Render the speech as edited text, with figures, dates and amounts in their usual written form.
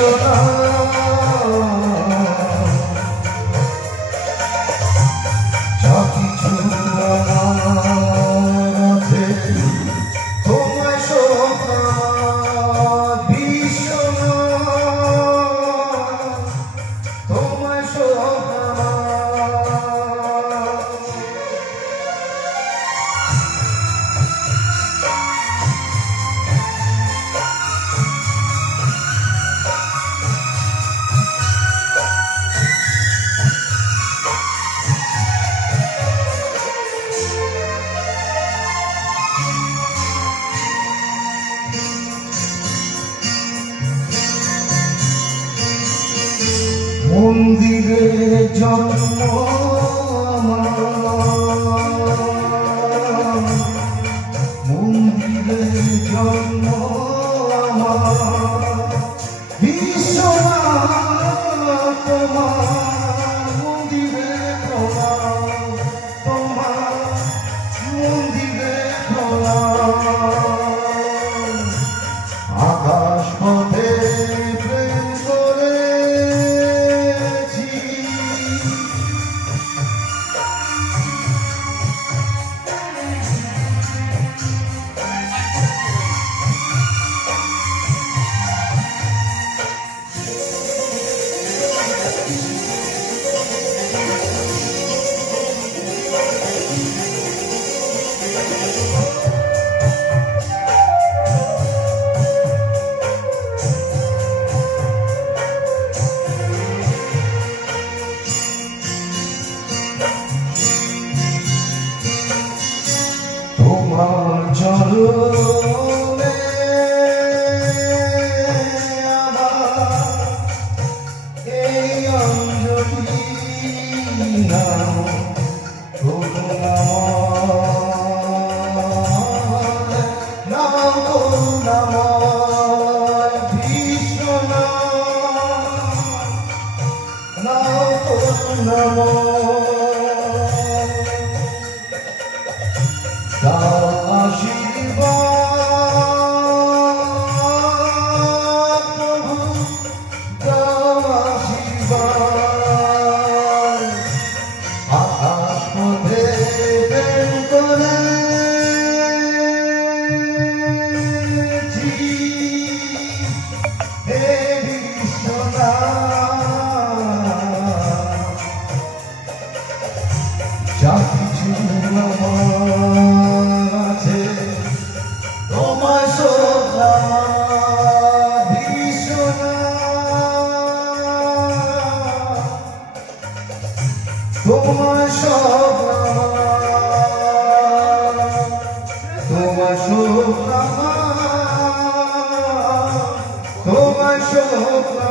সোনা যা কিছু আমার আছে তোমায় সোনা ভীষণ তোমায় সোনা মন্দিরে জন্ম মন্দিরে জন্ম বিশ্বনাথ তোমার মন্দিরে তোমার মন্দিরে আকাশ পথে প্রেম করে তোমার চরণে আমার এই অঞ্জলি নাও করুণাময় ভীষণ নাও করুণাময় দাও আশীর্বাদ প্রভু দাও আশীর্বাদ আকাশ পথে প্রেম করেছি হে বিশ্বনাথ যা কিছু আমার আছে তোমায় সোনা ভীষণ তোমায় সোনা তোমায় সোনা তোমায় সোনা